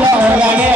નાના